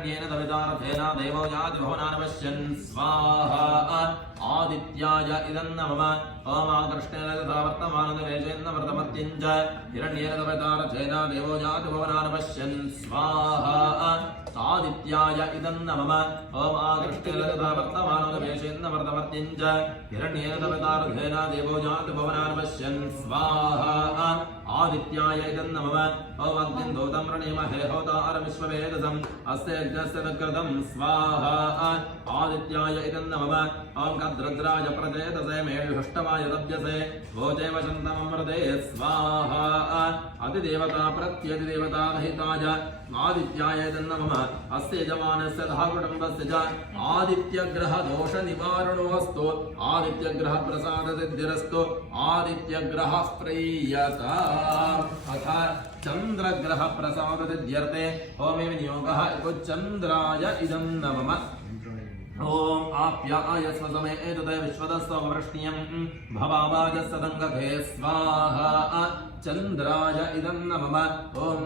तवितार्थेन देवो याति भवनानपश्यन् स्वाहा आदित्याय इदं नमः ओम आकृष्णेन तथा वर्तमाननिवेशेन वर्तमत्यञ्च हिरण्येन तवितार्थेन देवो याति भवनानपश्यन् स्वाहा आदित्याय इदं नमः ओम आकृष्णेन तथा वर्तमाननिवेशेन वर्तमत्यञ्च हिरण्येन तवितार्थेन देवो याति भवनानपश्यन् स्वाहा आदित्याय इदं नमः ओम अग्निं दूतं प्रणीमहे होतार विश्ववेदसम् अस्य यज्ञस्य विकृतं स्वाहा आदित्याय इदं नमः ओम कद्रुद्राय प्रचेतसे मेषष्टमाय तभ्यसे भोजे वसन्तममृते स्वाहा अधिदेवता प्रत्यधिदेवता रहिताय आदित्याय इदं नमः अस्य यजमानस्य तथा कुटुम्बस्य च आदित्यग्रहदोषनिवारणोऽस्तु आदित्यग्रहप्रसादसिद्धिरस्तु आदित्यग्रहः प्रीयता अथ चन्द्रग्रहप्रसादसिद्ध्यर्थे होमेव नियोगः इको चन्द्राय इदं नमः ओम आप्याय स्वसमे एतदे विश्वदस्व वृष्ण्यं भवावाजसदङ्गभे स्वाहा चन्द्राय इदं नमः ओम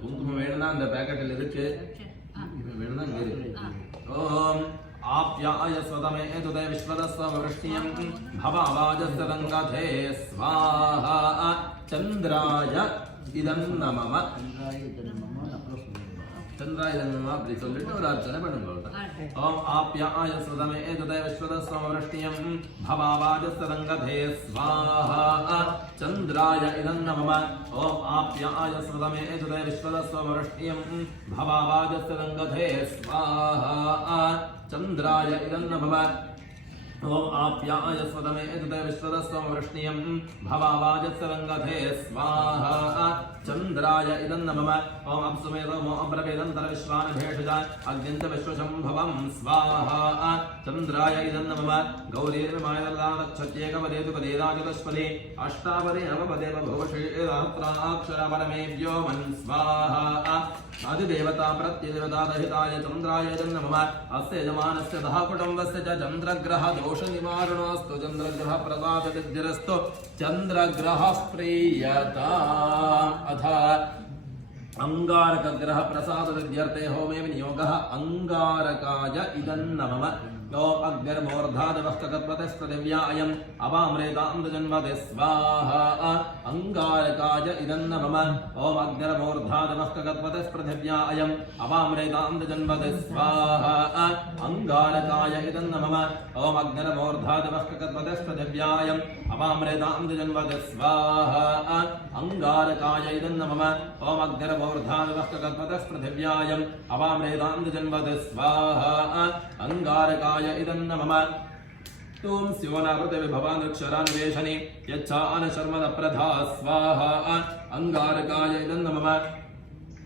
कुंकुम வேணும்னா அந்த பாக்கெட்ல இருக்கு வேணும்னா இங்க இருக்கு ओम आप्याय स्वसमे एतदे विश्वदस्व वृष्ण्यं भवावाजसदङ्गभे स्वाहा चन्द्राय इदं नमः चन्द्रायनमः அப்படி சொல்லிட்டு ஒரு அர்ச்சனை பண்ணுங்க ஓம் ஆப்யாய ஸ்வதமே ஏததே விஸ்வதஸ்வ வృష్ணியம் பவாவாஜஸ்ததங்கதே ஸ்வாஹா चन्द्राय इदं नमः ओम आप्याय स्वदमे एतदे विश्वदस्व वृष्ण्यं भवावाजस्तदङ्गधे स्वाहा चन्द्राय इदं नमः ओम आप्याय स्वदमे एतदे विश्वदस्व वृष्ण्यं भवावाजस्तदङ्गधे स्वाहा चन्द्राय इदं नमः ओम अप्सुमेधमो अब्रवेदन्तरविश्वान् भेषज अग्निञ्च विश्वशम्भवं स्वाहा चन्द्राय इदं नमः गौरीर्मायदक्षत्येकपदेतु पदेदाचतुष्पदे अष्टापदे नवपदे बभूषे सहस्राक्षरपरमेभ्यो मन् स्वाहा आदिदेवता प्रत्यदेवता दहिताय चन्द्राय इदं नमः अस्य यजमानस्य तथा कुटुम्बस्य च चन्द्रग्रहदोषनिवारणोऽस्तु चन्द्रग्रहप्रसादसिद्धिरस्तु चन्द्रग्रहः प्रीयता अथ अंगारकग्रह प्रसादसिद्ध्यर्थे होमे विनियोगः अंगारकाय इदं नमः ओम अग्निर्मूर्धादिवक्कगत्वतस्पृथिव्यायम् अवामृतामृतजन्मते स्वाहा अंगारकाय इदं नमः ओम अग्निर्मूर्धादिवक्कगत्वतस्पृथिव्यायम् अवामृतामृतजन्मते स्वाहा अंगारकाय इदं नमः ओम अग्निर्मूर्धादिवक्कगत्वतस्पृथिव्यायम् अवामृतामृतजन्मते स्वाहा अंगारकाय इदं नमः ओम अग्निर्मूर्धादिवक्कगत्वतस्पृथिव्यायम् अवामृतामृतजन्मते स्वाहा अंगारकाय इदं नमः तुम शिवनावृते विभवानक्षरान्वेषणे यच्छान शर्मदप्रधा स्वाहा अंगारकाय इदं नमः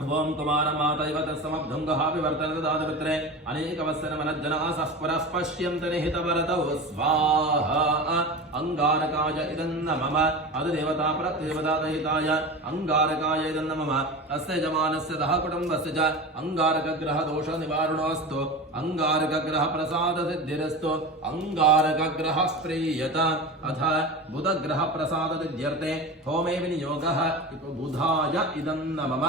ओम कुमारमातैव तत्समब्धुङ्गः विवर्तन्ते दातपित्रे अनेकवत्सरमनज्जनासः पुरः पश्यन्ते निहितवरतौ स्वाहा अंगारकाय इदं नमः अधिदेवता प्रत्यदेवता दहिताय अंगारकाय इदं नमः अस्य यजमानस्य तथा कुटुम्बस्य च अंगारकग्रहदोषनिवारणोऽस्तु अंगारकग्रहप्रसादसिद्धिरस्तु अंगारकग्रहः प्रीयता अथ बुधग्रहप्रसादसिद्ध्यर्थे होमे विनियोगः बुधाय इदं नमः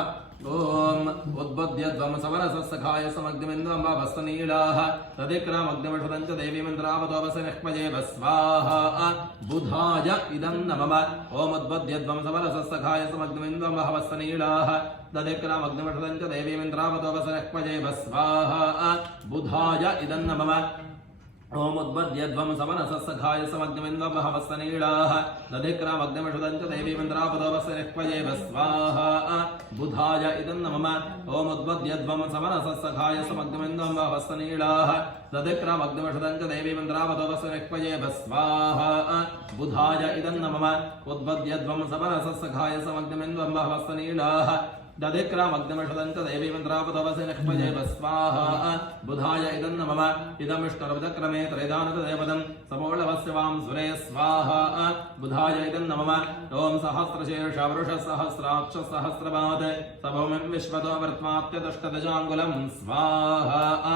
ओम उद्बुद्ध्यध्वमसवरससखाय समग्निमिन्द्रम्बाभस्तनीलाः तदिक्रामग्निमषदञ्च देवीमिन्द्रावतोपसनिक्मजे स्वाहा बुधाय इदं नमः ओम उद्बुद्ध्यध्वमसवरससखाय समग्निमिन्द्रम्बाभस्तनीलाः तदिक्रामग्निमषदञ्च देवीमिन्द्रावतोपसनिक्मजे स्वाहा बुधाय इदं नमः ओम उद्बुद्ध्यध्वं सवनससखाय समग्निमिन्द्रम्बाभस्तनीलाः तदिक्रामग्निमषदञ्च देवीमिन्द्रावतोपसनिक्मजे स्वाहा बुधाय इदं नमः ओम उद्बुद्ध्यध्वं सवनससखाय समग्निमिन्द्रम्बाभस्तनीलाः तदिक्रामग्निमषदञ्च देवीमिन्द्रावतोपसनिक्मजे स्वाहा बुधाय इदं नमः उद्बुद्ध्यध्वं सवनससखाय समग्निमिन्द्रम्बाभस्तनीलाः दधिक्रामग्निमषदञ्च देवीमिन्द्रावतोपसनिक्मजे स्वाहा बुधाय इदं नमः इदमिष्टरवचक्रमे त्रैदानतदेवदं समोळवस्य वां सुरे स्वाहा बुधाय इदं नमः ओम सहस्रशीर्ष वृषसहस्राक्ष सहस्रपाद सभौमिं विश्वतो वर्त्मात्यतष्टदशाङ्गुलं स्वाहा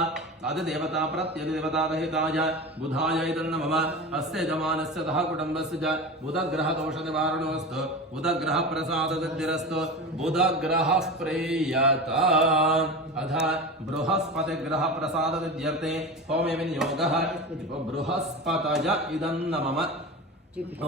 अधिदेवता प्रत्यधिदेवतादहिताय बुधाय इदन्नमम अस्य यजमानस्य तः कुटुम्बस्य च बुधग्रहदोषनिवारणोऽस्तु बुधग्रहप्रसादसिद्धिरस्तु बुधग्रहः प्रेयता अथ बृहस्पतिग्रहप्रसादसिद्ध्यर्थे होमे विनियोगः बृहस्पतय इदन्नमम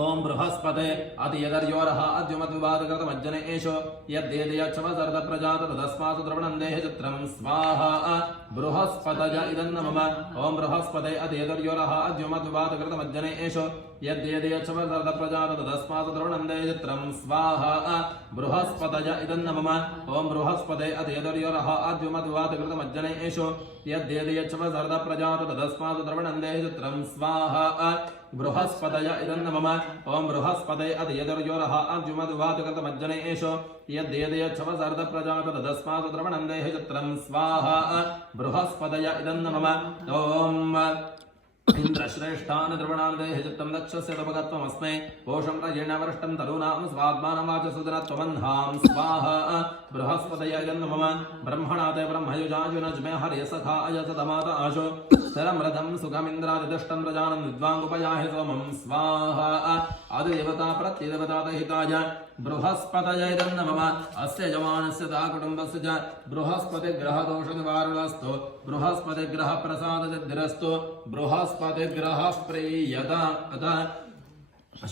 ओम बृहस्पते अति यदर्योरः अद्युमद्विवादकृतमज्जने एषो यद्देदयच्छमसर्द प्रजात तदस्मात् द्रवणं देह चित्रं स्वाहा बृहस्पतय इदन्नमम ओम बृहस्पते अति यदर्योरः अद्युमद्विवादकृतमज्जने एषो यद्देदयच्छमसर्द प्रजात तदस्मात् द्रवणं देह चित्रं स्वाहा बृहस्पतय इदन्नमम ओम बृहस्पते अति यदर्योरः अद्युमद्विवादकृतमज्जने एषो यद्देदयच्छमसर्द प्रजात तदस्मात् द्रवणं देह चित्रं स्वाहा बृहस्पतय इदन्नमम ओम बृहस्पते अति यदर्योरः अद्युमद्विवादकृतमज्जने एषो यद्देदयच्छमसर्द प्रजात तदस्मात् द्रवणं देह चित्रं स्वाहा बृहस्पतय इदन्नमम ओम इन्द्रश्रेष्ठान् द्रवणादेह चित्तं दक्षस्य तपगत्वमस्मै कोशं रजेणवृष्टं तरूणां स्वात्मानवाचसुदरत्वमह्नां स्वाहा बृहस्पतय इदन्नमम ब्रह्मणा ते ब्रह्मयुजायुनज्मे हर्यसखाय सतमात आशो शरं रथं सुखमिन्द्रादिदुष्टं प्रजानं विद्वाङ्गुपयाहि सोमं स्वाहा आदिदेवता प्रत्यदेवतादहिताय बृहस्पतय इदन्नमम अस्य यजमानस्य तः कुटुम्बस्य च बृहस्पतिग्रहदोषनिवारणोऽस्तु बृहस्पतिग्रहप्रसादसिद्धिरस्तु बृहस्पतिग्रहः प्रेयता अतः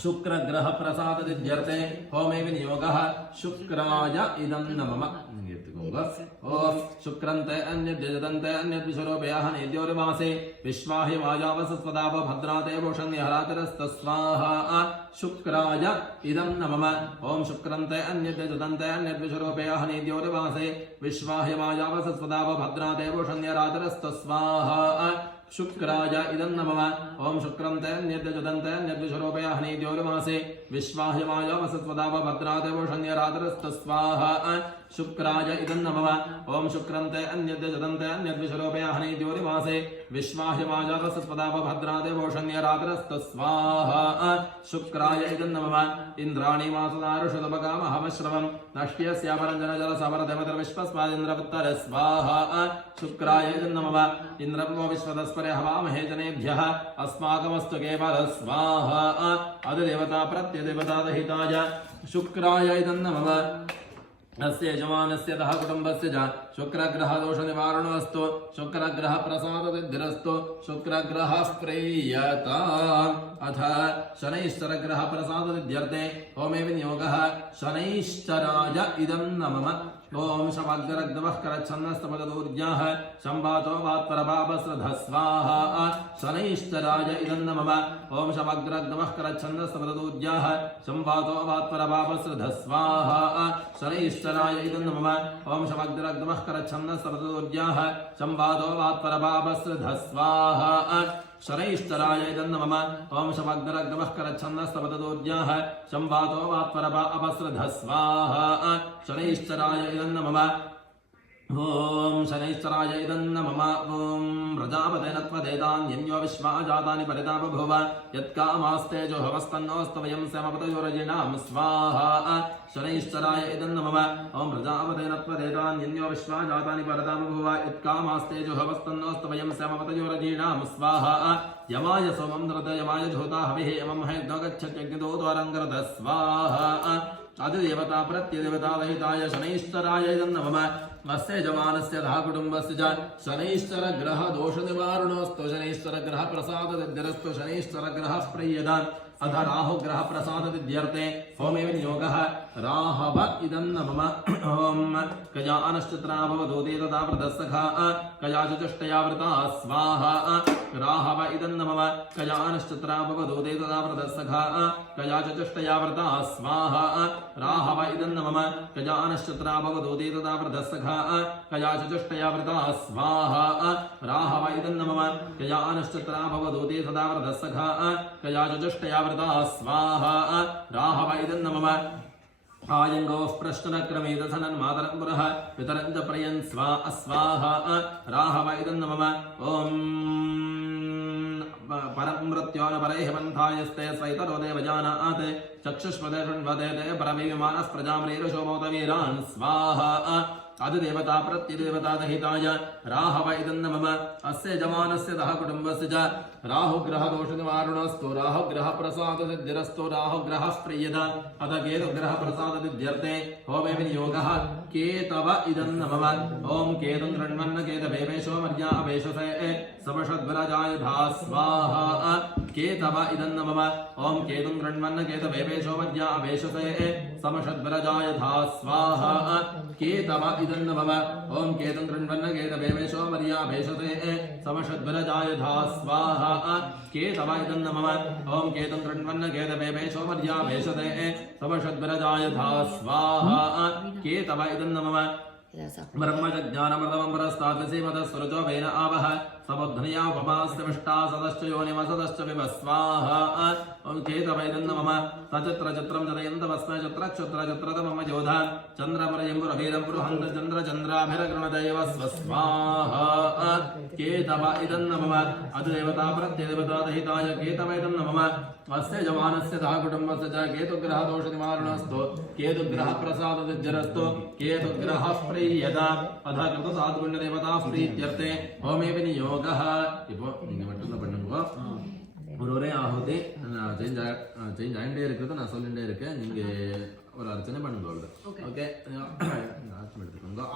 शुक्रग्रहप्रसादसिद्ध्यर्थे होमे विनियोगः शुक्राय इदन्नमम ओम शुक्रन्ते अन्यद्यजदन्ते अन्यद्विशरोपयाः नेद्योरिमासे विश्वाहि वाजावसस्वदाप भद्राते भूषण्यहरातिरस्तस्वाहा शुक्राय इदन्नमम ओम शुक्रन्ते अन्यद्यजदन्ते अन्यद्विशरोपयाः नेद्योरिमासे विश्वाहि वाजावसस्वदाप भद्राते भूषण्यहरातिरस्तस्वाहा शुक्राय इदन्नमम ओम शुक्रन्ते अन्यद्यजदन्ते अन्यद्विशरोपयाः नेद्योरिमासे विश्वाह्यमायावसस्वदाप भद्राते भूषण्यहरातिरस्तस्वाहा शुक्राय इदन्नमम ओम शुक्रन्ते अन्यद्यजदन्ते अन्यद्विशरोपयाः नेद्योरिमासे विश्वाह्यमायावसस्वदाप भद्राते भूषण्यहरातिरस्तस्वाहा शुक्राय इदन्नमम इन्द्राणि मासदारुषदपकामहमश्रवं नष्ट्यस्यापरञ्जनजलसवरदेवतर्विश्वस्मादिन्द्रपुत्तर स्वाहा शुक्राय इदन्नमम इन्द्रं वो विश्वतस्परे हवामहे जनेभ्यः अस्माकमस्तु केवल स्वाहा अधिदेवता प्रत्यदेवतादहिताय शुक्राय इदन्नमम अस्य यजमानस्य तः कुटुम्बस्य च शुक्रग्रहदोषनिवारणोऽस्तु शुक्रग्रहप्रसादसिद्धिरस्तु शुक्रग्रहः प्रेयता अथ शनैश्चरग्रहप्रसादसिद्ध्यर्थे होमे विनियोगः शनैश्चराय इदन्नमम ओम शमग्रग्धवः करच्छन्नस्तपदूर्जाः शम्बातो वात्परपापस्रधः स्वाहा शनैश्चराय इदन्नमम ओम शमग्रग्धवः करच्छन्नस्तपदूर्जाः शम्बातो वात्परपापस्रधः स्वाहा शनैश्चराय इदन्नमम ओम शमग्रग्धवः करच्छन्नस्तपदूर्जाः शम्बातो वात्परपापस्रधः स्वाहा शनैश्चराय इदन्नमम ओम शमग्रग्धवः करच्छन्नस्तपदूर्जाः शम्बातो वात्परपापस्रधः स्वाहा शनैश्चराय इदन्नमम ओम शनैश्चराय इदन्नमम ओम प्रजापते नत्वदेतान्यन्यो विश्वा जातानि परिता बभूव यत्कामास्तेजो हवस्तन्नोऽस्तु वयं समपतयोरजिणां स्वाहा शनैश्चराय इदन्नमम ओम प्रजापते नत्वदेतान्यन्यो विश्वा जातानि परिता बभूव यत्कामास्तेजो हवस्तन्नोऽस्तु वयं समपतयोरजिणां स्वाहा यमाय सोमं नृत यमाय धूता हविः यमं हेद्नो गच्छत्यग्निदूतवरङ्गरत स्वाहा अधिदेवता प्रत्यदेवतादहिताय शनैश्चराय इदन्नमम अस्य यजमानस्य तः कुटुम्बस्य च शनैश्चरग्रहदोषनिवारणोऽस्तु शनैश्चरग्रहप्रसादसिद्धिरस्तु शनैश्चरग्रहः प्रेयता अथ राहुग्रहप्रसादसिद्ध्यर्थे होमे विनियोगः राहव इदन्नमम ओम कयानश्चित्रा भवदूते तथा वृतस्सखा कया चतुष्टया वृता स्वाहा राहव इदन्नमम कयानश्चित्रा भवदूते तथा वृतस्सखा कया चतुष्टया वृता स्वाहा राहव इदन्नमम कयानश्चित्रा भवदूते तथा वृतस्सखा कया चतुष्टया वृता स्वाहा राहव इदन्नमम कयानश्चित्रा भवदूते तथा वृतस्सखा कया चतुष्टया वृता स्वाहा राहव इदन्नमम आयंगोः प्रश्नक्रमेदधनन्मातरं पुरः पितरं च प्रयन् स्वा अस्वाहा राहव इदन्नमम ओम परं मृत्यो न परैः पन्थायस्ते स्वैतरो देवजानात् चक्षुष्पदे शृण्वते ते परमे विमानः प्रजामरीरुषोमोतवीरान् स्वाहा अधिदेवता प्रत्यदेवता दहिताय राहव इदन्न मम अस्य यजमानस्य दह कुटुम्बस्य च राहुग्रह दोषनिवारणस्तु राहुग्रह प्रसादसिद्धिरस्तु राहुग्रह प्रियदा अथ केतुग्रह प्रसादसिद्ध्यर्थे होमे विनियोगः केतव इदन्न मम ओम केतुं गृह्णन् केतवेवेशो मर्या अवेशसे समषद्वरजाय धा स्वाहा केतव इदन्न मम ओम केतुं गृह्णन् केतवेवेशो मर्या अवेशसे समषद्वरजाय धा स्वाहा केतव इदन्न मम ओम केतुं गृह्णन् केतवेवेशो मर्या अवेशसे समषद्वरजाय धा स्वाहा केतव इदन्न मम ओम केतुं गृह्णन् केतवेवेशो मर्या अवेशसे समषद्वरजाय धा स्वाहा केतव इदन्न मम ब्रह्मज्ञानमृतमं परस्ताद्विसीमतस्वरजो वेन आवह समुद्धनया उपमास्यमिष्टा सदश्च योनिमसदश्च विभस्वाहा ओम केतव इदन्न मम तचित्रचित्रं जतयन्तमस्मै चत्रक्षत्रचित्रतमम योधा चन्द्रमरयम्बुरभीरं पुरुहन्त चन्द्रचन्द्राभिरगृणदैव स्वस्वाहा केतव इदन्न मम अधिदेवता प्रत्यदेवता दहिताय केतव इदन्न मम अस्य जवानस्य दह कुटुम्बस्य च केतुग्रह दोषनिवारणस्तु केतुग्रह प्रसादसिद्धिरस्तु केतुग्रह प्रियदा अथ कृतसाधुपुण्यदेवता प्रीत्यर्थे होमे विनियोगः இப்போ நீங்க மட்டும் தான் பண்ணுங்க ஒரே ஆகுதி சேஞ்ச் ஆயிட்டே இருக்குது நான் சொல்லிட்டே இருக்கேன் நீங்க ஒரு அர்ச்சனை பண்ணுங்க ஓகே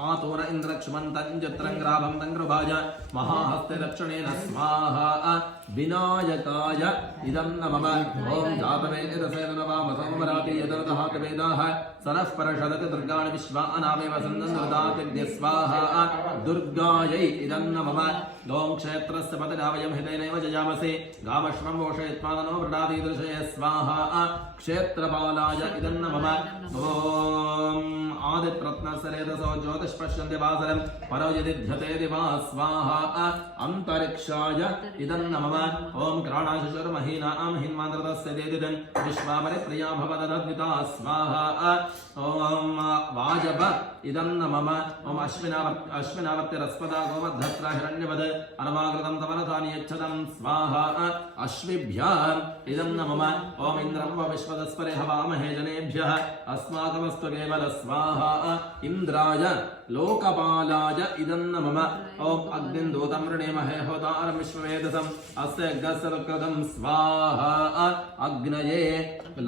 आतोर इंद्रक्ष्मन्तञ्जत्रङ्ग्राभं तङ्ग्रभाज महाहस्ते दक्षिणेन स्वाहा विनायकाय इदं नमः ॐ जातवेदसेदनवामसंवराति यदनतहातवेदाः सरः परषदति दुर्गाणि विश्वा अनामेव सन्दन्नदातिद्य स्वाहा दुर्गायै इदं नमः ॐ क्षेत्रस्य पतिनावयं हितेनैव जयामसे गामश्वं वोषयित्वादनो वृडादीदृशये स्वाहा क्षेत्रपालाय इदं नमः ॐ आदिप्रत्नसरेदसो ज्योतिष्पश्यन्ति वासरं परो यदि ध्यते दिवा स्वाहा अन्तरिक्षाय इदं नमः ॐ क्राणाशुर्महीनां हिन्वान्द्रतस्य देदिदं विश्वापरिप्रिया भवदद्विता स्वाहा ॐ वाजव इदं नमः ॐ अश्विनावर्तिरस्पदा गोमद्धस्र हिरण्यवद अनवाकृतं तमनतानि यच्छतं स्वाहा अश्विभ्याम् इदं नमः ॐ इन्द्रं व विश्वदस्परे हवामहे जनेभ्यः अस्माकमस्तु केवल स्वाहा इन्द्राय लोकपालाय इदं नमः ॐ अग्निं दूतं वृणीमहे होतारं विश्ववेदसं अस्य यज्ञस्य स्वाहा अग्नये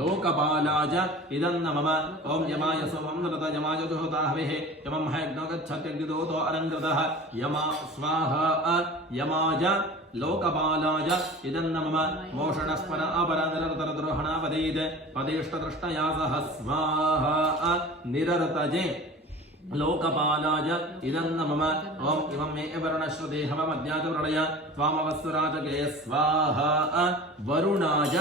लोकपालाय इदं नमः ॐ यमाय सोमं नरत यमाय दुहोता हविः यमं हयज्ञो गच्छत्यग्निदूतो अलङ्कृतः यमा स्वाहा यमाय लोकपालाय इदं नमः मोषणः पर अपर निरतरद्रोहणापदीत् पदेष्टतृष्टया सह स्वाहा निरतजे लोकपालाय इदं नमः ॐ इमं मे वर्णश्रुदेहवमद्यातुर्णय त्वामवस्वराजके स्वाहा वरुणाय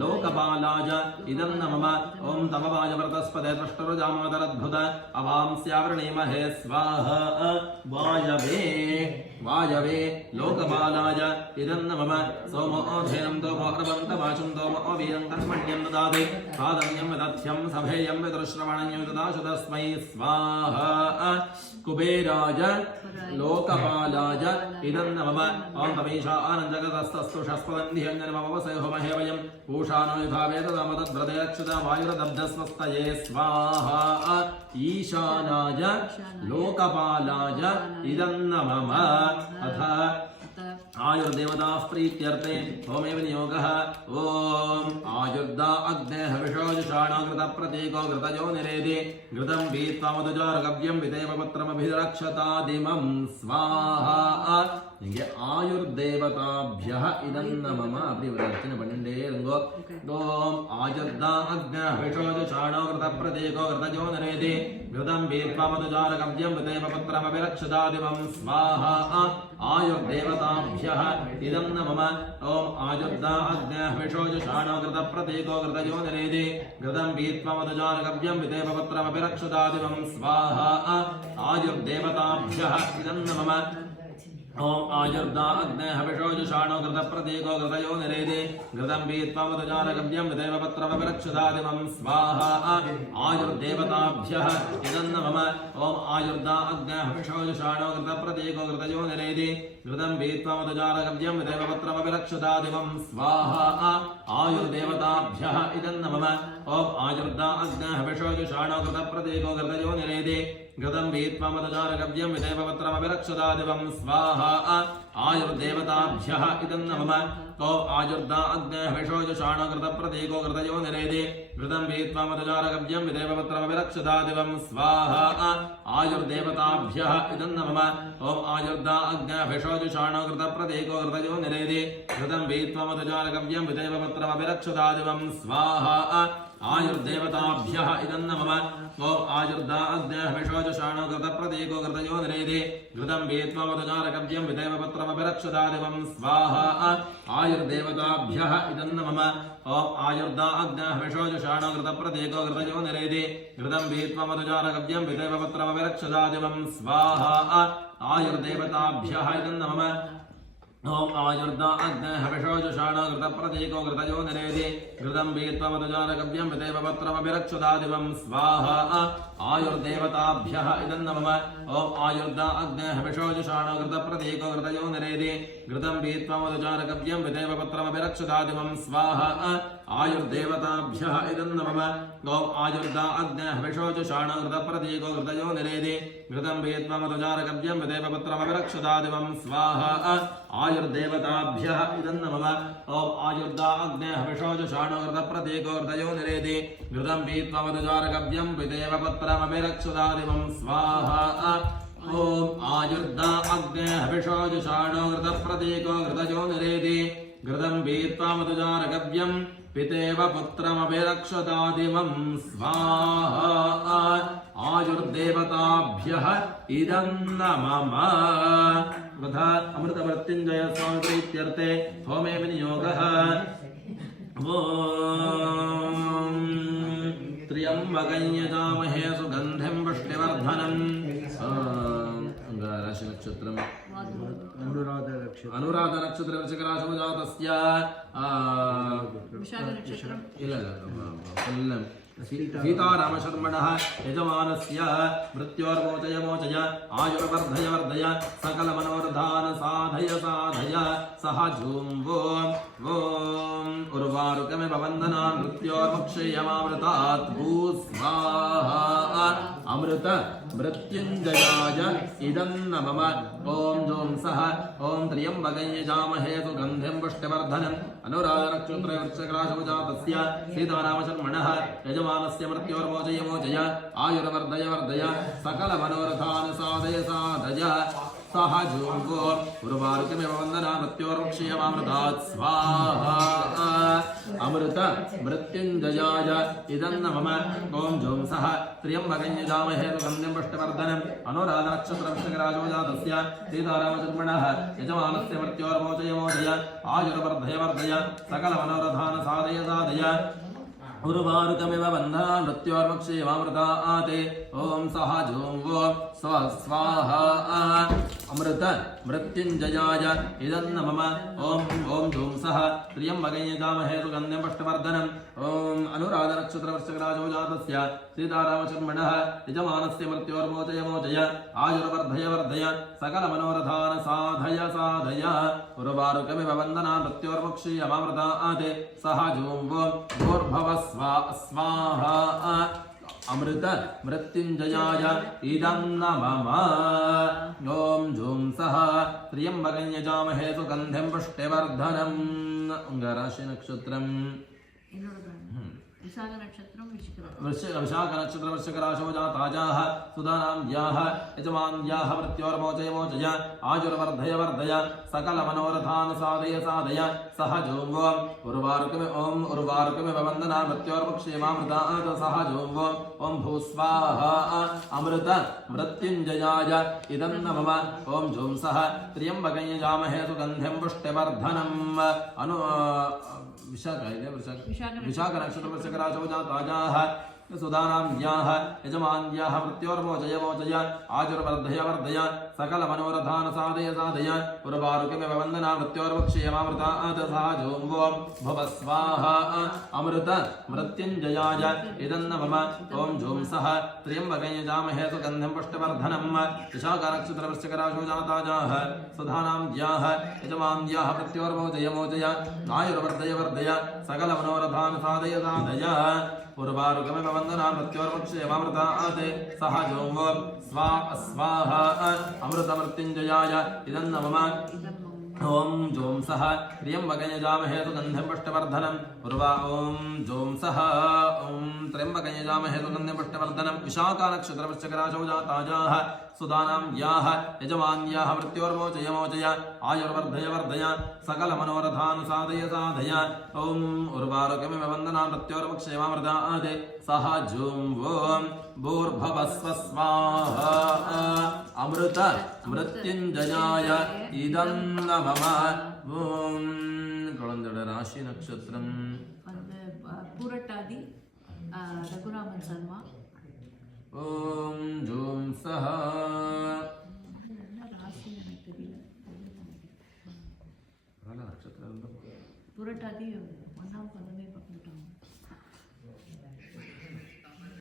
लोकपालाय इदं नमः ॐ तमवाय व्रतस्पदे दृष्टरुजामदरद्भुत अवांस्यावृणीमहे स्वाहा वायवे लोकपालाय इदं नमः सोमो धेनं तोमो अर्वन्तमाशुं तोमो वीरं कर्मण्यं ददाति पादम्यं दध्यं सभेयं विदुश्रवणं ददाशु तस्मै स्वाहा कुबेराय लोकपालाय इदं नमः ॐ तमीशा आनन्दजगतस्तस्तुषस्पवन्धियञ्जनमवसयो महेवयं पूषानो विभावे तदमतद्व्रतयक्षुता वायुरदब्धस्वस्तये स्वाहा ईशानाय लोकपालाय इदं नमः अथ आयुर्देवताः प्रीत्यर्थे होमे विनियोगः ॐ आयुर्दा अग्ने हविषोजुषाणो घृतप्रतीको घृतयो निरेदे घृतं वीत्वामधुजारगव्यं विदेव पुत्रमभिरक्षतादिमं स्वाहा இங்கே ஆயுர்தேவதாभ्यः இதம் நமம அப்படி ஒரு அர்ச்சனை பண்ணிட்டே இருங்கோ ஓம் ஆயுர்தா அக்ஞ ஹவிஷோஜுஷாணோ கிருதப்ரதீகோ கிருதஜோ நரேதி கிருதம் வீத்வாமதுஜாரகவ்யம் விதேவ புத்திரமபிரக்ஷதாதிமம் ஸ்வாஹா ஆயுர்தேவதாभ्यः இதம் நமம ஓம் ஆயுர்தா அக்ஞ ஹவிஷோஜுஷாணோ கிருதப்ரதீகோ கிருதஜோ நரேதி கிருதம் வீத்வாமதுஜாரகவ்யம் விதேவ புத்திரமபிரக்ஷதாதிமம் ஸ்வாஹா ஆயுர்தேவதாभ्यः இதம் நமம ओम आयुर्दा अग्ने हविषोजुषाणो घृतप्रतीको घृतयो निरेदे घृतं वीत्वामधुजारगव्यं विदेव पत्रमभिरक्षदादिमं स्वाहा आयुर्देवताभ्यः इदं नमः ओम आयुर्दा अग्ने हविषोजुषाणो घृतप्रतीको घृतयो निरेदे घृतं वीत्वामधुजारगव्यं विदेव पत्रमभिरक्षदादिमं स्वाहा आयुर्देवताभ्यः इदं नमः ओम आयुर्दा अग्ने हविषोजुषाणो घृतप्रतीको घृतयो निरेदे घृतं वीत्वा मदजारगव्यं विदेवपत्रमभिरक्षदा दिवं स्वाहा आयुर्देवताभ्यः इदं नमः तो आयुर्दा अग्नेः विशोजशाणकृतप्रतीको कृतयो निरेदे घृतं वीत्वा मदजारगव्यं विदेवपत्रमभिरक्षदा दिवं स्वाहा आयुर्देवताभ्यः इदं नमः ॐ आयुर्दा अग्नेः विशोजशाणकृतप्रतीको कृतयो निरेदे घृतं वीत्वा मदजारगव्यं विदेवपत्रमभिरक्षदा दिवं स्वाहा आयुर्देवताभ्यः इदं नमः ॐ आयुर्दा अग्नेः विशोजशाणकृतप्रतीको कृतयो निरेदे घृतं वीत्वा मदजारगव्यं विदेवपत्रमभिरक्षदा दिवं स्वाहा आयुर्देवताभ्यः इदं नमः ॐ आयुर्दा अग्नेः विशोजशाणकृतप्रतीको कृतयो निरेदे घृतं वीत्वा मदजारगव्यं विदेवपत्रमभिरक्षदा दिवं स्वाहा आयुर्देवताभ्यः इदं नमः ॐ आयुर्दा अग्नेः विशोजशाणकृतप्रतीको कृतयो निरेदे घृतं वीत्वा मदजारगव्यं विदेवपत्रमभिरक्षदा दिवं स्वाहा आयुर्देवताभ्यः इदं नमः ॐ आयुर्दा अग्नेः विशोजशाणकृतप्रतीको कृतयो निरेदे घृतं वीत्वा मदजारगव्यं विदेवपत्रमभिरक्षदा दिवं स्वाहा आयुर्देवताभ्यः इदं नमः ॐ आयुर्दा अग्नेः विशोजशाणकृतप्रतीको कृतयो निरेदे घृतं वीत्वा मदजारगव्यं विदेवपत्रमभिरक्षदा दिवं स्वाहा आयुर्देवताभ्यः इदं नमः ॐ आयुर्दा अग्नेः विशोजशाणकृतप्रतीको कृतयो निरेदे घृतं वीत्वा मदजारगव्यं विदेवपत्रमभिरक्षदा दिवं स्वाहा ॐ आयुर्दा अग्नेः विशोजशाणकृतप्रतीको कृतयो निरेदे घृतं वीत्वा मदजारगव्यं पितेव पुत्रमभिरक्षदा दिवं स्वाहा आयुर्देवताभ्यः इदं नमः तथा अमृतमृत्युञ्जय स्वामिप्रीत्यर्थे होमे विनियोगः ॐ त्र्यम्बकं यजामहे सुगन्धिं पुष्टिवर्धनम् राशिनक्षत्रम् अनुराध नक्षत्र वृश्चिकराशौ जातस्य सीतारामशर्मणः यजमानस्य मृत्योर्मोचय मोचय आयुर्वर्धय वर्धय सकलमनोरधान साधय साधय सह झूं ॐ उर्वारुकमिव वन्दना मृत्योर्मुक्षयमामृतात् भूस्वाहा अमृत मृत्युञ्जयाय इदं नमः ॐ जों सः ॐ त्र्यम्बकं यजामहे सुगन्धिं पुष्टिवर्धनम् अनुराधनक्षत्रे वृश्चिकराशौ जातस्य सीतारामशर्मणः यजमानस्य मृत्योर्मोचय मोचय आयुर्वर्धय वर्धय सकलमनोरथान् साधय साधय सह झूं उर्वारुकमिव वन्दना मृत्योर्मुक्षयमामृतात् स्वाहा अमृत मृत्युञ्जयाय इदं नमः ॐ जों सः त्र्यम्बकं यजामहे सुगन्धिं पुष्टिवर्धनम् अनुराधनक्षत्र वृश्चिकराशौ जातस्य सीतारामशर्मणः यजमानस्य मृत्योर्मोचय मोचय आयुर्वर्धय वर्धय सकलमनोरथान् साधय साधय उर्वारुकमिव वन्दना मृत्योर्मुक्षयमामृतात् ॐ सह झूं स्वाहा अमृत मृत्युञ्जयाय इदं नमः ॐ जों सः त्र्यम्बकं यजामहे सुगन्धिं पुष्टिवर्धनम् ॐ अनुराधनक्षत्र वृश्चिकराशौ जातस्य सीतारामशर्मणः यजमानस्य मृत्योर्मोचय मोचय आयुर्वर्धय वर्धय सकलमनोरथान् साधय साधय उर्वारुकमिव वन्दना मृत्योर्मुक्षयमामृतात् सह झूं भूर्भुवः स्वाहा अमृत मृत्युञ्जयाय इदं नमः ॐ जों सः त्र्यम्बकं यजामहे सुगन्धिं पुष्टिवर्धनम् राशिनक्षत्रम् विशाख नक्षत्र वृश्चिकराशौ जाताजाः सुदानाम्याः यजमान्याः मृत्योर्मोचय मोचय आयुर्वर्धय वर्धय सकलमनोरथान् साधय साधय सह झूं उर्वारुकमिव वन्दना मृत्योर्मुक्षयमामृतात् सह झूं ॐ भूस्वाहा अमृत मृत्युञ्जयाय इदं नमः ॐ जों सः त्र्यम्बकं यजामहे सुगन्धिं पुष्टिवर्धनम् विशाख नक्षत्र वृश्चिकराशौ जाताजाः सुदानाम्याः यजमान्याः मृत्योर्मोचय मोचय आयुर्वर्धय वर्धय सकलमनोरथान् साधय साधय उर्वारुकमिव वन्दना मृत्योर्मुक्षयमामृतात् सह झूं भुवः स्वाहा अमृत मृत्युञ्जयाय इदं नमः ॐ जों सः त्र्यम्बकं यजामहे सुगन्धिं पुष्टिवर्धनम् विशाख नक्षत्र वृश्चिकराशौ जाताजाः सुदानाम्याः यजमान्याः मृत्योर्मोचय मोचय आयुर्वर्धय वर्धय सकलमनोरथान् साधय साधय उर्वारुकमिव वन्दना मृत्योर्मुक्षयमामृतात् सह झूं स्वाहा अमृतमृत्युञ्जयाय इदं नमः ओम जों सः त्र्यम्बकयजामहे सुगन्धिं पुष्टिवर्धनम् उर्वा ओम जों सः ओम त्र्यम्बकयजामहे सुगन्धिं पुष्टिवर्धनम् विशाखानक्षत्रवृश्चिकराशौ जाताजाः सुदानां याः यजमान्याः मृत्योर्मोचय मोचय आयुर्वर्धय वर्धय सकलमनोरथान् साधय साधय ओम उर्वारुकमिव वन्दना मृत्योर्मुक्षेमामृतादे सह जों वों भूर्भुवस्व स्वाहा अमृत मृत्युञ्जयाय इदं नमः ओम குழந்தையோட ராசி நட்சத்திரம் வந்து பூரட்டாதி ரகுராமன் சர்மா ஓம் ஜூம் சஹ ராசி எனக்கு தெரியல நட்சத்திரம் பூரட்டாதி 1ஆம் 11